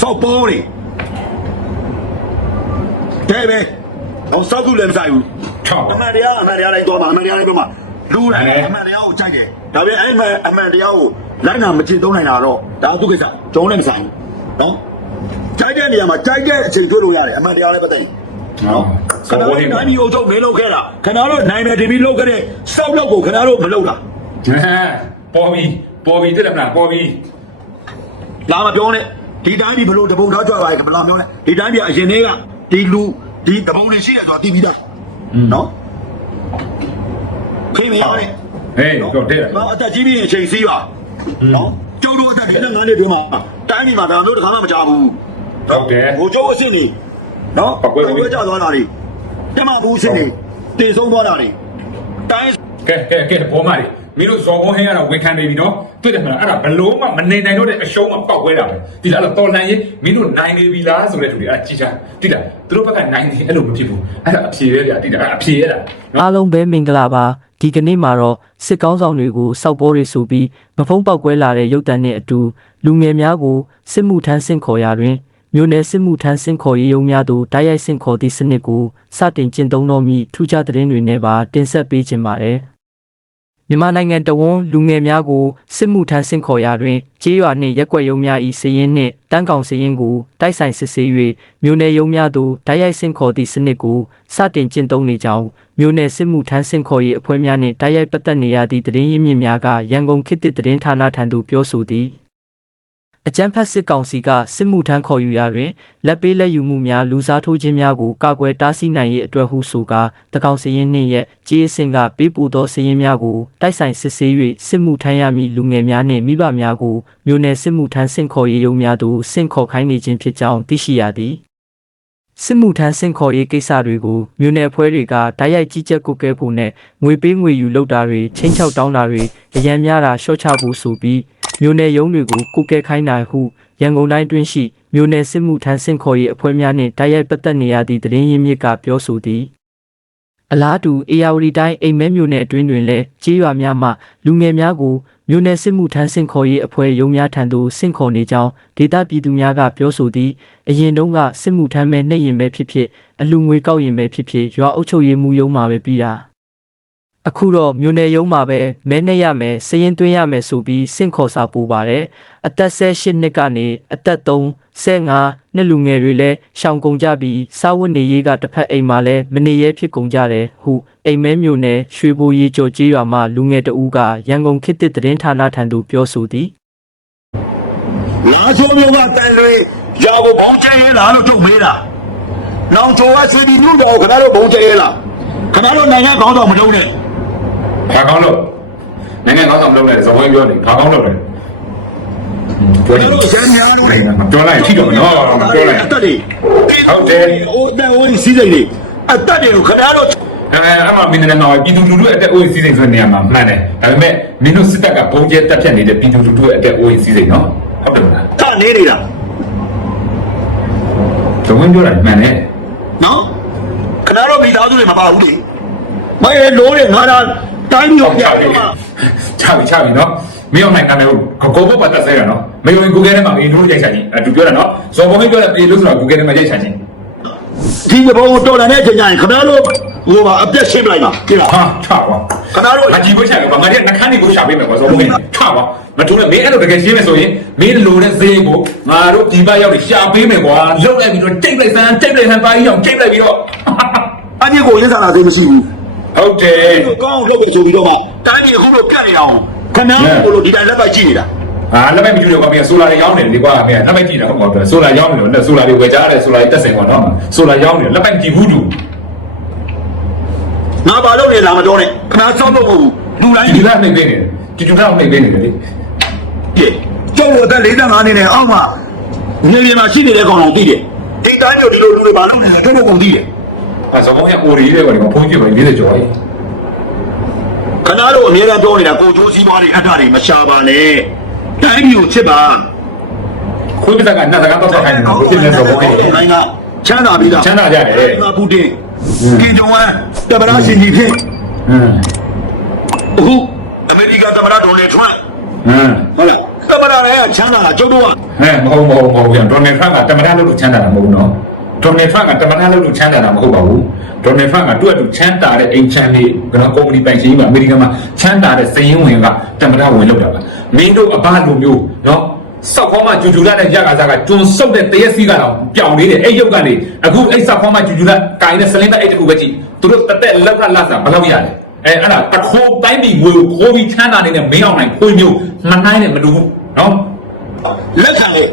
စောက်ပေါ်နေတဲ့ပဲအောင်စောက်စုလည်းမဆိုင်ဘူးချောက်အမှန်တရားအမှန်တရားလိုက်တော့မှာအမှန်တရားလိုက်တော့မှာလူတိုင်းအမှန်တရားကိုကြိုက်တယ်ဒါပေမဲ့အဲ့မှန်အမှန်တရားကိုလိုက်နာမချေသုံးနိုင်တာတော့ဒါသူကိစ္စကျုံးလည်းမဆိုင်ဘူးနော်ကြိုက်တဲ့နေရာမှာကြိုက်တဲ့အချိန်တွေ့လို့ရတယ်အမှန်တရားလည်းပတ်သက်နော်ခဏတော့နိုင်ပြီးအုပ်ချုပ်မင်းလုပ်ခဲ့တာခဏတော့နိုင်မယ်တင်ပြီးလုပ်ခဲ့တဲ့စောက်လောက်ကိုခဏတော့မလုပ်တာပေါ်ပြီပေါ်ပြီတဲ့လားမလားပေါ်ပြီလာမပြောနဲ့ ဒီတိုင်းဒီဘလို့တပုံထားကြွပါရဲ့ကမလာပြောနဲ့ဒီတိုင်းပြအရင်တွေကဒီလူဒီတပုံတွေရှိရဆိုတော့တည်ပြီးသားနော်ခေမရနဲ့ဟေးတော့တဲ့ငါအသက်ကြီးပြီးရင်အချိန်စီးပါနော်ကျုပ်တို့အသက်ကြီးတဲ့ငါးနှစ်တွင်းမှာတိုင်းပြည်မှာဒါမျိုးတစ်ခါမှမကြဘူးဟုတ်တယ်ဟိုကျုပ်အစ်စ်နေနော်ကြကြသွားတာတွေတမဘူးအစ်စ်နေတည်ဆုံးသွားတာတွေတိုင်းကဲကဲကဲပေါ်မှာ မင်းတို့ဇော်ဘုံဟင်းရတော့ဝန်ခံနေပြီနော်တွေ့တယ်မလားအဲ့ဒါဘလုံးမမနေနိုင်တော့တဲ့အရှုံးမပောက်ခွဲတာပဲဒီလားအဲ့တော်လန်ရင်မင်းတို့နိုင်နေပြီလားဆိုတဲ့သူတွေအဲ့ဒါကြည်ချာတိလားသူတို့ဘက်ကနိုင်နေအဲ့လိုမဖြစ်ဘူးအဲ့ဒါအဖြေပဲဗျာတိလားအဲ့ဒါအဖြေရတာနော်အားလုံးပဲမင်္ဂလာပါဒီကနေ့မှာတော့စစ်ကောင်းဆောင်တွေကိုစောက်ပေါ်တွေဆိုပြီးမဖုံးပေါက်ကွဲလာတဲ့ရုပ်တံနဲ့အတူလူငယ်များကိုစစ်မှုထမ်းဆင့်ခေါ်ရာတွင်မြို့နယ်စစ်မှုထမ်းဆင့်ခေါ်ရေးရုံးများသို့တိုက်ရိုက်ဆင့်ခေါ်သည့်စနစ်ကိုစတင်ကျင့်သုံးတော်မူထူးခြားသတင်းတွေနဲ့ပါတင်ဆက်ပေးခြင်းပါတယ် မြန်မာနိုင်ငံတဝန်းလူငယ်များကိုစစ်မှုထမ်းဆင့်ခေါ်ရာတွင်ကြေးရွာနှင့်ရက်ွက်ရုံးများ၏စည်ရင်းနှင့်တန်းကောင်စည်ရင်းကိုတိုက်ဆိုင်စစ်ဆေး၍မြို့နယ်ရုံးများသို့တိုက်ရိုက်ဆင့်ခေါ်သည့်စနစ်ကိုစတင်ကျင့်သုံးနေကြောင်းမြို့နယ်စစ်မှုထမ်းဆင့်ခေါ်ရေးအဖွဲ့များနှင့်တိုက်ရိုက်ပတ်သက်နေရသည့်သတင်းရင်းမြစ်များကရန်ကုန်ခေတ်သစ်သတင်းဌာနထံသို့ပြောဆိုသည် အကြမ်းဖက်စစ်ကောင်စီကစစ်မှုထမ်းခေါ်ယူရာတွင်လက်ပေးလက်ယူမှုများလူစားထိုးခြင်းများကိုကာကွယ်တားဆီးနိုင်ရေးအတွက်ဟုဆိုကာတကောင်စည်ရင်နှင့်ရဲ့ကြေးအဆင့်ကပေးပို့သောစည်ရင်များကိုတိုက်ဆိုင်စစ်ဆေး၍စစ်မှုထမ်းရမည့်လူငယ်များနှင့်မိဘများကိုမြို့နယ်စစ်မှုထမ်းဆင့်ခေါ်ရေးရုံးများသို့ဆင့်ခေါ်ခိုင်းနေခြင်းဖြစ်ကြောင်းသိရှိရသည်စစ်မှုထမ်းဆင့်ခေါ်ရေးကိစ္စတွေကိုမြို့နယ်အဖွဲ့တွေကတိုက်ရိုက်ကြီးကြပ်ကုတ်ကဲဖို့နဲ့ငွေပေးငွေယူလုပ်တာတွေချင်းချောက်တောင်းတာတွေအရန်များတာရှော့ချဖို့ဆိုပြီး မြို့နယ်ရုံးတွေကိုကုတ်ကဲခိုင်းတာဟုရန်ကုန်တိုင်းတွင်းရှိမြို့နယ်စစ်မှုထမ်းဆင့်ခေါ်ရေးအဖွဲ့များနှင့်တိုက်ရိုက်ပတ်သက်နေရသည့်သတင်းရင်းမြစ်ကပြောဆိုသည်အလားတူအေယာဝတီတိုင်းအိမ်မဲမြို့နယ်အတွင်းတွင်လည်းကြေးရွာများမှလူငယ်များကိုမြို့နယ်စစ်မှုထမ်းဆင့်ခေါ်ရေးအဖွဲ့ရုံးများထံသို့ဆင့်ခေါ်နေကြောင်းဒေသပြည်သူများကပြောဆိုသည်အရင်တုန်းကစစ်မှုထမ်းမဲ့နှိပ်ရင်ပဲဖြစ်ဖြစ်အလူငွေကောက်ရင်ပဲဖြစ်ဖြစ်ရွာအုပ်ချုပ်ရေးမှုရုံးမှာပဲပြီးတာ အခုတော့မြို့နယ်ရုံးမှာပဲမဲနဲ့ရမယ်စရင်သွင်းရမယ်ဆိုပြီးဆင့်ခေါ်စာပို့ပါတယ်အသက်18နှစ်ကနေအသက်3 15နှစ်လူငယ်တွေလည်းရှောင်ကုန်ကြပြီးစာဝတ်နေရေးကတစ်ဖက်အိမ်မှာလည်းမနေရဲဖြစ်ကုန်ကြတယ်ဟုအိမ်မဲမျိုးနယ်ရွှေဘိုရီကျော်ကြီးရွာမှလူငယ်တဦးကရန်ကုန်ခေတ်သစ်သတင်းဌာနထံသို့ပြောဆိုသည်လာချိုးမျိုးကတန်လွေရာကိုဘုံချဲရဲလားလို့ထုတ်မေးတာ။နောင်ချိုကရွှေပြည်မြို့တော်ခဏတော့ဘုံချဲရဲလား။ခဏတော့နိုင်ငံကောင်းတော်မလုပ်နဲ့ ဘာကောင်းလို့နိုင်ငံကောင်းဆောင်မလုပ်နဲ့ဇော်ဘုံပြောနေဘာကောင်းလို့လဲပြော။နေကျွန်တော်ရန်များလို့လေပြောလိုက်ထိတော့မနော်ပြောလိုက်အတက်တွေဟုတ်တယ်ဟိုတဲ့ဟိုဒီစီးစိမ်တွေအတက်တွေကိုခဏတော့အဲအမှမင်းနဲ့မှာပြည်သူလူထုအတက်အိုးစီးစိမ်ဆိုတဲ့နေရာမှာမှန်တယ်ဒါပေမဲ့မင်းတို့စစ်တပ်ကပုံကျဲတက်ဖြတ်နေတဲ့ပြည်သူလူထုအတက်အိုးစီးစိမ်နော်ဟုတ်တယ်မလားတနေနေတာဇော်ဘုံပြောတာမှန်တယ်နော်။ခဏတော့မိသားစုတွေမပါဘူးလေ။မရဲလို့တဲ့ငါတော့ တိုင်းပြီးတော့ပြပြီးမှချပြီချပြီနော်မင်းအောင်နိုင်ကမယ်ကိုကိုဘပတ်သက်ဆဲရနော်မင်းဝင် Google ထဲမှာအင်ဒရိုရိုက်ချင်ချင်းအတူပြောတယ်နော်ဇော်ဘုံပြောတယ်ပြေလို့ဆိုတော့ Google ထဲမှာရိုက်ချင်ချင်းဒီဘုံတော်လာတဲ့အချိန်ကျရင်ခဏတော့ဟိုပါအပြက်ရှင်းပလိုက်ပါကြည့်လားဟာချပါခဏတော့အကြည့်ဖို့ရှာကဘာငါတဲ့နှခမ်းတွေကိုရှာပေးမယ်ကွာဇော်ဘုံချပါမတူနဲ့မင်းအဲ့လိုတကယ်ရှင်းမယ်ဆိုရင်မင်းလိုတဲ့ဈေးကိုငါတို့ဒီဘက်ရောက်ပြီးရှာပေးမယ်ကွာလောက်လိုက်ပြီးတော့တိတ်လိုက်စမ်းတိတ်လိုက်စမ်းပါကြီးအောင်တိတ်လိုက်ပြီးတော့အမြင့်ကိုရင်းစားတာသိမရှိဘူး ဟုတ်တယ်ဒီကောင်းလုပ်ပဲဆိုပြီးတော့မှတိုင်းပြည်အခုလိုပြတ်နေအောင်ခဏကိုလိုဒီတိုင်းလက်ပိုက်ကြည့်နေတာဟာလက်ပိုက်မကြည့်တော့ကွာမင်းဆိုလာတွေရောင်းနေတယ်လေကွာမင်းလက်ပိုက်ကြည့်တာဟုတ်မှာပဲဆိုလာရောင်းနေတယ်ဆိုလာတွေဝယ်ကြရတယ်ဆိုလာတွေတက်စင်ကွာနော်ဆိုလာရောင်းနေတယ်လက်ပိုက်ကြည့်ဘူးတူငါဘာလုပ်နေလားမပြောနဲ့ခဏစောင့်လို့မဟုတ်ဘူးလူတိုင်းဒီလားနှိမ့်ပေးနေတယ်တူတူတော့နှိမ့်ပေးနေတယ်လေပြည့်ကျုပ်တို့အသက်45နှစ်နဲ့အောက်မှာနေပြည်မှာရှိနေတဲ့ကောင်တော်သိတယ်ဒီတိုင်းမျိုးဒီလိုလူတွေဘာလုပ်နေလဲကျုပ်တို့ကုန်သိတယ် အဲဇော်ဘုံကအိုရီတဲ့ကွာဒီမှာဖုန်းကြည့်ပါ40ကျော်ကြီးခဏတော့အမြဲတမ်းပြောနေတာကိုကျိုးစည်းပွားတွေအထာတွေမရှာပါနဲ့တိုင်းပြည်ကိုချစ်ပါခွေးပစ္စကနတ်စကားတော့ခိုင်းတယ်ကိုသိနေဇော်ဘုံကနိုင်ငံချမ်းသာပြီးသားချမ်းသာကြတယ်ငါပူတင်ကင်ဂျုံဝမ်တမရရှင်ကြီးဖြစ်ဟမ်အခုအမေရိကန်သမ္မတဒေါ်နယ်ထရန့်ဟမ်ဟုတ်လားသမ္မတလည်းကချမ်းသာတာကျုပ်တို့ကဟဲ့မဟုတ်မဟုတ်မဟုတ်ပြန်ဒေါ်နယ်ထရန့်ကတမန်တော်လို့ချမ်းသာတာမဟုတ်ဘူးနော် ဒေါ်နယ်ထရန့်ကတမန်တော်လို့ချမ်းသာတာမဟုတ်ပါဘူးဒေါ်နယ်ထရန့်ကသူ့အတူချမ်းသာတဲ့အိမ်ချမ်းလေးကနော်ကုမ္ပဏီပိုင်ရှင်ကြီးကအမေရိကန်မှာချမ်းသာတဲ့စည်ရင်းဝင်ကတမန်တော်ဝင်လောက်တာပါမင်းတို့အဘလိုမျိုးနော်စောက်ခေါမဂျူဂျူလာတဲ့ရကစားကကျွန်းစုပ်တဲ့တရက်စီးကတော့ပျောင်နေတယ်အဲ့ရုပ်ကနေအခုအဲ့စောက်ခေါမဂျူဂျူလာကိုင်းတဲ့စလင်းတဲ့အဲ့တခုပဲကြည့်သူတို့တက်တက်လက်ဖက်လက်စားဘယ်လောက်ရလဲအဲအဲ့ဒါတခိုးတိုင်းပြည်ငွေကိုခိုးပြီးချမ်းသာနေတဲ့မင်းအောင်နိုင်ခွေးမျိုးမနှိုင်းနဲ့မတူဘူးနော်လက်ခံလေ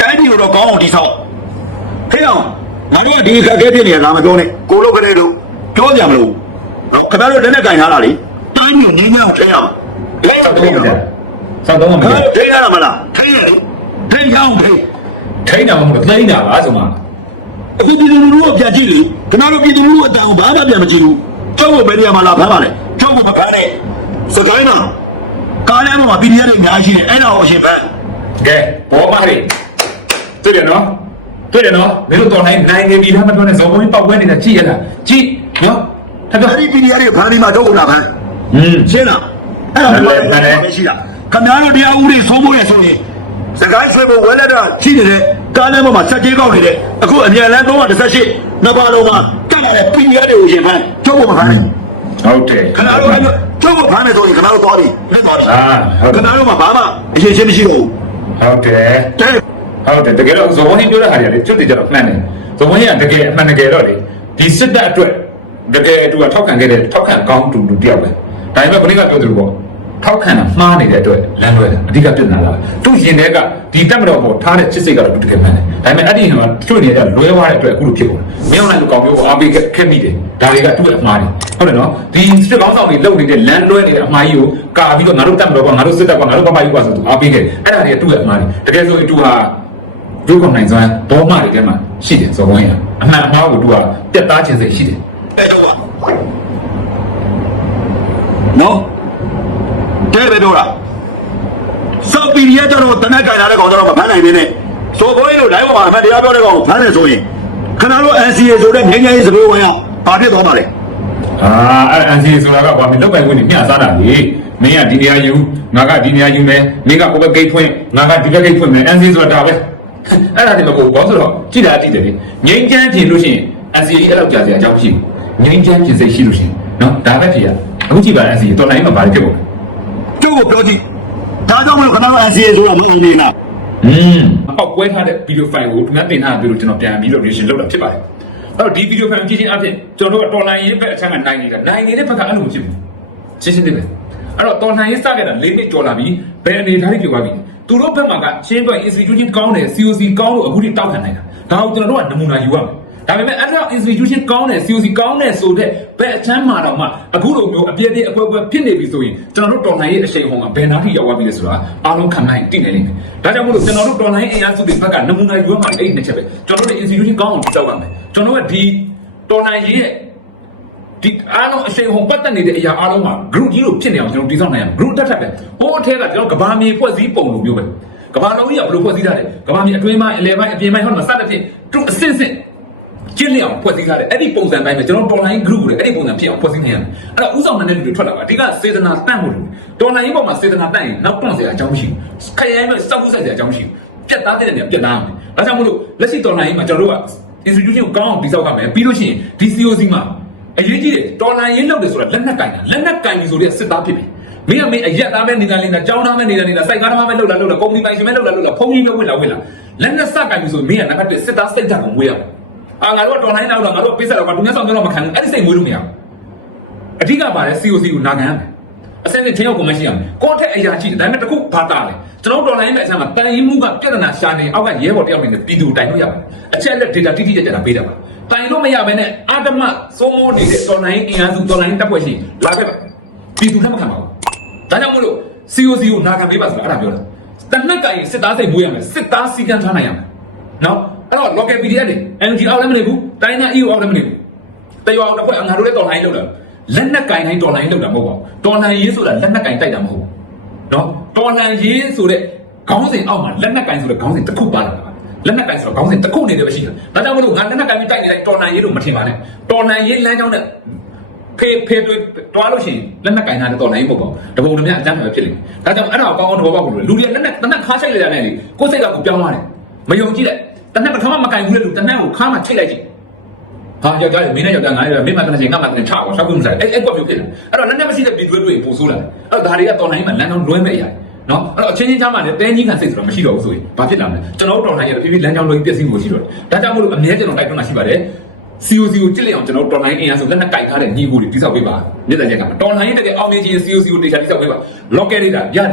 တိုင်းပြည်ကိုတော့ကောင်းအောင်တိဆောက် ဟေးအောင်ငါတို့ကဒီအခက်အခဲဖြစ်နေတာမပြောနဲ့ကိုလိုကလေးတို့ပြောကြမလို့နော်ခင်ဗျားတို့လက်နဲ့ကင်ထားတာလေတိုင်းပြည်ကိုငင်းငင်းအောင်ထိရအောင်ထိရစောအောင်က်ထိတော့ရမအောင်ကြစောက်တော့မခင်ကြဗျားတို့ထိရတာမလားထိရလေထိရအောင်ထိထိန်းတာမဟုတ်ဘူးသိန်းတာပါဆိုမှအခုပြည်သူလူထုကိုပြန်ကြည့်လေခင်ဗျားတို့ပြည်သူလူထုအတန်ကိုဘာမှပြန်မကြည့်ဘူးကျောက်ကိုဘယ်နေရာမှာလာဖမ်းပါလဲကျောက်ကိုမဖမ်းနဲ့စကိုင်းမှာကားလမ်းမှာ PDF တွေအများကြီးရှိတယ်အဲ့ဒါကိုအရှင်ဖမ်းကဲဘောမရီတွေ့တယ်နော် တွေ့တယ်နော်မင်းတို့တော်နိုင်နိုင်နေပြီလားမပြောနဲ့ဇော်ဘုန်းကြီးပောက်ဝဲနေတာကြည့်ရလားကြည့်နော်ထပ်တော့အဲ့ဒီ PDF တွေဖမ်းပြီးမှကျောက်ကိုလာဖမ်းอืมရှင်းလားအဲ့ဒါဘာလဲရှိတာခင်ဗျားတို့တရားဥပဒေစိုးမိုးရဆိုရင်စကိုင်းဆွေးဖို့ဝဲလက်တာရှိနေတဲ့ကားလမ်းပေါ်မှာစက်ကြီးကောက်နေတဲ့အခုအမြန်လမ်း318နှစ်ပါးလုံးမှာတက်လာတဲ့ PDF တွေကိုရှင်ဖမ်းကျောက်ကိုမဖမ်းနဲ့ဟုတ်တယ်ခဏတော့ကျောက်ကိုဖမ်းမယ်ဆိုရင်ခဏတော့သွားပြီလက်သွားပြီအာဟုတ်ခတယ်ဏတော့မှဘာမှအရေးချင်းမရှိတော့ဘူးဟုတ်တယ်တဲ့ ဟုတ်တယ်တကယ်တော့ဇော်ဘုန်းကြီးပြောတဲ့ဟာတွေလေကျွတ်တည်ကြတော့မှန်တယ်ဇော်ဘုန်းကြီးကတကယ်အမှန်တကယ်တော့လေဒီစစ်တပ်အတွက်တကယ်သူကထောက်ခံခဲ့တဲ့ထောက်ခံကောင်းတူလူတယောက်ပဲဒါပေမဲ့ဘုရားကပြောသလိုပေါ့ထောက်ခံတာမှားနေတဲ့အတွက်လမ်းလွဲတယ်အဓိကပြဿနာလားသူရင်တဲ့ကဒီတက်မတော်ပေါ်ထားတဲ့ချစ်စိတ်ကတော့သူတကယ်မှန်တယ်ဒါပေမဲ့အဲ့ဒီဟာကကျွတ်နေတဲ့လွဲသွားတဲ့အတွက်အခုလိုဖြစ်ကုန်တယ်မင်းအောင်လည်းလူကောင်မျိုးအားပေးခက်မိတယ်ဒါတွေကသူ့ရဲ့အမှားတွေဟုတ်တယ်နော်ဒီစစ်ကောင်းဆောင်တွေလုပ်နေတဲ့လမ်းလွဲနေတဲ့အမှားကြီးကိုကာပြီးတော့ငါတို့တက်မတော်ကငါတို့စစ်တပ်ကငါတို့ဘာမှယူပါဆိုသူအားပေးခဲ့အဲ့ဒါတွေကသူ့ရဲ့အမှားတွေတကယ်ဆိုရင်သူဟာ ဒုက္ခနိုင်စွမ်းဘောမတွေထဲမှာရှိတယ်ဇော်ဘုန်းကြီးအမှန်အမှားကိုသူကပြတ်သားခြင်းစိတ်ရှိတယ်အဲ့တော့နော်တဲ့ပဲပြောတာစောက်ပီရီရဲ့ကျတော့တနက်ကြိုင်လာတဲ့ကောင်ကျတော့မဖမ်းနိုင်သေးနဲ့ဆိုဘိုးကြီးတို့လိုင်းပေါ်မှာအမှန်တရားပြောတဲ့ကောင်ကိုဖမ်းတယ်ဆိုရင်ခဏတော့ NCA ဆိုတဲ့ငင်းငယ်ရေးစပယ်ဝင်အောင်ဘာဖြစ်သွားပါလဲအာအဲ့အန်စီဆိုတာကကွာမင်းလောက်ပိုင်ဝင်နေမျှစားတာလေမင်းကဒီနေရာယူငါကဒီနေရာယူမယ်မင်းကဟိုဘက်ဂိတ်ဖွင့်ငါကဒီဘက်ဂိတ်ဖွင့်မယ်အန်စီဆိုတာဒါပဲ အဲ့ဒါတည်းမဟုတ်ဘောဆိုတော့ကြည်တာတိတယ်လေငိမ့်ချမ်းပြင်လို့ရှိရင်အန်စီအဲ့လောက်ကြာစရာအကြောင်းမရှိဘူးငိမ့်ချမ်းပြင်စိတ်ရှိလို့ရှိရင်နော်ဒါပဲဖြစ်ရအခုကြည့်ပါအန်စီတော်နိုင်မှာဘာလဲဖြစ်ကုန်ကျုပ်ကိုပြောကြည့်ဒါကြောင့်မလို့ခဏတော့ NCA ဆိုတာမင်းနေလားอืมပောက်ကွဲထားတဲ့ဗီဒီယိုဖိုင်ကိုသူများတင်ထားပြီးတော့ကျွန်တော်ပြန်ပြီးတော့ reaction လုပ်တာဖြစ်ပါတယ်အဲ့တော့ဒီဗီဒီယိုဖိုင်ကိုကြည့်ချင်းအပြင်ကျွန်တော်တို့ကတော်လိုင်းရေးဘက်အချမ်းကနိုင်နေတာနိုင်နေတဲ့ဘက်ကအဲ့လိုမဖြစ်ဘူးရှင်းရှင်းလေးပဲအဲ့တော့တော်လိုင်းရေးစခဲ့တာ၄နှစ်ကျော်လာပြီဘယ်အနေထားလေးပြောပါပြီ သူတို့ဘက်မှာကရှင်းတော့ institution ကောင်းတယ် COC ကောင်းလို့အခုထိတောက်ခံနိုင်တာဒါကိုကျွန်တော်တို့ကနမူနာယူရမယ်ဒါပေမဲ့အဲ့တော့ institution ကောင်းတယ် COC ကောင်းတယ်ဆိုတဲ့ဘယ်အချမ်းမှာတော့မှအခုလိုမျိုးအပြည့်အပြည့်အကွက်ကွက်ဖြစ်နေပြီဆိုရင်ကျွန်တော်တို့တော်လိုင်းရေးအရှိန်ဟုန်ကဘယ်နာထိရောက်သွားပြီလဲဆိုတာအားလုံးခံနိုင်တည်နေလိမ့်မယ်ဒါကြောင့်မို့လို့ကျွန်တော်တို့တော်လိုင်းအင်အားစုတွေဘက်ကနမူနာယူရမှာအဲ့ဒီနှစ်ချက်ပဲကျွန်တော်တို့ institution ကောင်းအောင်တောက်ရမယ်ကျွန်တော်တို့ကဒီတော်လိုင်းရေးရဲ့ ဒီအားလုံးအရှိန်ဟုန်ပတ်သက်နေတဲ့အရာအားလုံးမှာ group ကြီးလို့ဖြစ်နေအောင်ကျွန်တော်တည်ဆောက်နိုင်ရမယ် group တက်ထက်ပဲဟိုအထက်ကကျွန်တော်ကဘာမြေဖွဲ့စည်းပုံလိုမျိုးပဲကဘာလုံးကြီးကဘယ်လိုဖွဲ့စည်းထားလဲကဘာမြေအတွင်းပိုင်းအလယ်ပိုင်းအပြင်ပိုင်းဟောမှာစတဲ့ဖြင့်သူအစစ်စစ်ကျင်းလျအောင်ဖွဲ့စည်းထားတယ်အဲ့ဒီပုံစံတိုင်းပဲကျွန်တော် online group ကိုလည်းအဲ့ဒီပုံစံဖြစ်အောင်ဖွဲ့စည်းနေရတယ်အဲ့တော့ဥဆောင်တဲ့လူတွေထွက်လာပါအဓိကစေတနာတန့်ဖို့လို့တော်လိုင်းဘောမှာစေတနာတန့်ရင်နောက်တွန့်စရာအကြောင်းမရှိဘူးခရိုင်မဲ့စောက်ကူးဆက်စရာအကြောင်းမရှိဘူးပြတ်သားတဲ့နေရာပြတ်သားမယ်ဒါကြောင့်မလို့လက်ရှိတော်လိုင်းမှာကျွန်တော်တို့က institution ကိုကောင်းအောင်တည်ဆောက်ရမယ်ပြီးလို့ရှိရင်ဒီ COC မှာ အရေးကြီးတယ်တော်လန်ရေးလုပ်တယ်ဆိုတာလက်နက်ကင်တာလက်နက်ကင်ပြီဆိုတဲ့စစ်သားဖြစ်ပြီမင်းကမင်းအရက်သားပဲနေတာနေတာကြောင်းသားပဲနေတာနေတာစိုက်ကားသားပဲလုပ်လာလုပ်လာကုမ္ပဏီပိုင်ရှင်ပဲလုပ်လာလုပ်လာဖုန်းကြီးပဲဝင်လာဝင်လာလက်နက်စကင်ပြီဆိုမင်းကနံပါတ်1စစ်သားစိတ်ဓာတ်ကိုမွေးရမယ်အာငါတို့ကတော်လိုင်းလောက်တော့ငါတို့ကပေးဆက်တော့ကသူများဆောင်တော့မခံဘူးအဲ့ဒီစိတ်မွေးလို့မရဘူးအဓိကပါလဲ COC ကိုနာခံရမယ်အစင်းနဲ့ချင်းရောက်ကိုမရှိရမယ်ကိုယ့်ထက်အရာကြီးတယ်ဒါပေမဲ့တခုဘာတာလဲကျွန်တော်တော်လိုင်းပဲအစမ်းမှာတန်ရင်မှုကပြဿနာရှာနေအောက်ကရဲဘော်တယောက်နေပြည်သူတိုင်လို့ရပါတယ်အချက်လက် data တိတိကျကျတာပေးတာပါ တိုင်လို့မရဘဲနဲ့အာတမစိုးမိုးနေတဲ့တော်လိုင်းအင်အားစုတော်လိုင်းတပ်ဖွဲ့ရှိလာခဲ့ပါပြည်သူထက်မခံပါဘူးဒါကြောင့်မို့လို့ COC ကိုနာခံပေးပါဆိုတာအဲ့ဒါပြောတာတနက်ကရင်စစ်သားစိတ်မွေးရမယ်စစ်သားစီကံထားနိုင်ရမယ်နော်အဲ့တော့ local PDF တွေ NG အောက်လည်းမနေဘူးတိုင်းနာ EU အောက်လည်းမနေဘူးတရွာတော့ဖွဲ့ငါတို့လည်းတော်လိုင်းလောက်တာလက်နက်ကင်တိုင်းတော်လိုင်းလောက်တာမဟုတ်ပါဘူးတော်လိုင်းရေးဆိုတာလက်နက်ကင်တိုက်တာမဟုတ်ဘူးနော်တော်လိုင်းရေးဆိုတဲ့ခေါင်းစဉ်အောက်မှာလက်နက်ကင်ဆိုတဲ့ခေါင်းစဉ်တစ်ခုပါလာတာ လက်နက်ကင်ဆိုတော့ခေါင်းစဉ်တစ်ခုနေတယ်ပဲရှိတာဒါကြောင့်မလို့ငါလက်နက်ကင်ပြီးတိုက်နေတိုင်းတော်လိုင်းရေးလို့မထင်ပါနဲ့တော်လိုင်းရေးလမ်းကြောင်းနဲ့ဖေးဖေးတွေတွားလို့ရှိရင်လက်နက်ကင်ထားတဲ့တော်လိုင်းမဟုတ်ပါဘူးတပုံတည်းများအတန်းပဲဖြစ်လိမ့်မယ်ဒါကြောင့်အဲ့ဒါကိုကောင်းအောင်သဘောပေါက်လို့လူတွေလက်နက်တနက်ခါချိတ်လိုက်ရတဲ့လေကိုယ်စိတ်ကကိုပြောင်းသွားတယ်မယုံကြည်တဲ့တနက်ပထမမကင်ဘူးလေလူတနက်ကိုခါမှချိတ်လိုက်ကြည့်ဟာကြောက်ကြတယ်မင်းနဲ့ကြောက်ကြငါလည်းမင်းမကနေချိန်ငါမှကနေချောက်ဆောက်ကုန်စားအဲ့အဲ့ကွက်မျိုးဖြစ်တယ်အဲ့တော့လက်နက်မရှိတဲ့ပြည်သွေးတွေပို့ဆိုးလာတယ်အဲ့တော့ဒါတွေကတော်လိုင်းမှာလမ်းကြောင်းလွဲမဲ့အရာ နော်အဲ့တော့အချင်းချင်းကြားမှာလည်းတဲကြီးခံစိတ်ဆိုတော့မရှိတော့ဘူးဆိုရင်ဘာဖြစ်လာမလဲကျွန်တော်တို့တော်လိုင်းရဲ့ဖြည်းဖြည်းလမ်းကြောင်းလွဲပြည့်စည်မှုရှိတော့တယ်ဒါကြောင့်မို့လို့အမြဲကျွန်တော်တိုက်တွန်းတာရှိပါတယ် COC ကိုကြည့်လိုက်အောင်ကျွန်တော်တော်လိုင်းအင်အားဆိုလက်နက်ကြိုက်ထားတဲ့ညီကိုတွေတိစောက်ပေးပါမြစ်တဲ့ချက်ကတော်လိုင်းတကယ်အောင်မြင်ခြင်း COC ကိုတေချာတိစောက်ပေးပါ local data ရတယ်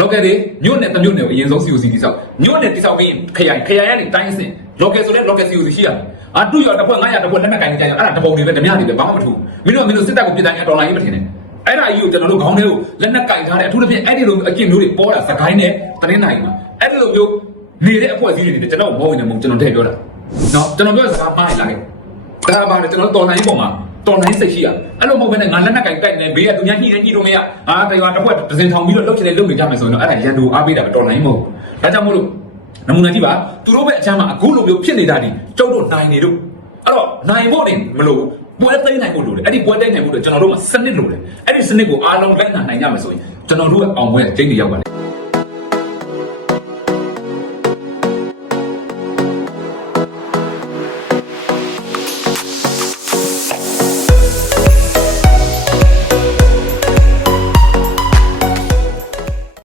local တွေမြို့နယ်တစ်မြို့နယ်ကိုအရင်ဆုံး COC တိစောက်မြို့နယ်တိစောက်ပြီးခရိုင်ခရိုင်ကနေတိုင်းအဆင့် local ဆိုတဲ့ local COC ရှိရတယ်အာတူရောတစ်ဖွဲ့900တစ်ဖွဲ့လက်နက်ကြိုက်နေကြရင်အဲ့ဒါတပုံတွေပဲဓမြတွေပဲဘာမှမထူမင်းတို့ကမင်းတို့စစ်တပ်ကိုပြည်တိုင်းတော်လိုင်းရေးမထင်နဲ့ အဲ့ဒါကြီးကိုကျွန်တော်တို့ခေါင်းထဲကိုလက်နက်ကြိုက်ထားတဲ့အထူးသဖြင့်အဲ့ဒီလိုအကျင့်မျိုးတွေပေါ်တာစကိုင်းနဲ့တနင်္လာရီမှာအဲ့ဒီလိုမျိုးနေတဲ့အဖွဲ့အစည်းတွေနေကျွန်တော်ဘောဝင်နေမှုကျွန်တော်ထည့်ပြောတာနော်ကျွန်တော်ပြောစကားမှားနေလိုက်ဒါပါလေကျွန်တော်တော်နိုင်ပုံမှာတော်နိုင်စိတ်ရှိရအဲ့လိုမဟုတ်ဘဲနဲ့ငါလက်နက်ကင်တိုက်နေဘေးကသူများညှိနေညှိလို့မရအာတေကွာတစ်ခွက်ဒဇင်ထောင်ပြီးတော့လှုပ်ချင်တယ်လှုပ်နေကြမယ်ဆိုရင်တော့အဲ့ဒါရန်သူအားပေးတာပဲတော်နိုင်မဟုတ်ဒါကြောင့်မို့လို့နမူနာကြည့်ပါသူတို့ပဲအချမ်းမှာအခုလိုမျိုးဖြစ်နေတာဒီကျုပ်တို့နိုင်နေတို့အဲ့တော့နိုင်ဖို့နေမလို့ ပွဲသိမ်းနိုင်ဖို့လိုတယ်အဲ့ဒီပွဲသိမ်းနိုင်ဖို့တော့ကျွန်တော်တို့မှာစနစ်လိုတယ်အဲ့ဒီစနစ်ကိုအားလုံးလိုက်နိုင်ကြမယ်ဆိုရင်ကျွန်တော်တို့ကအောင်ပွဲကျင်းနေရောက်ပါလေ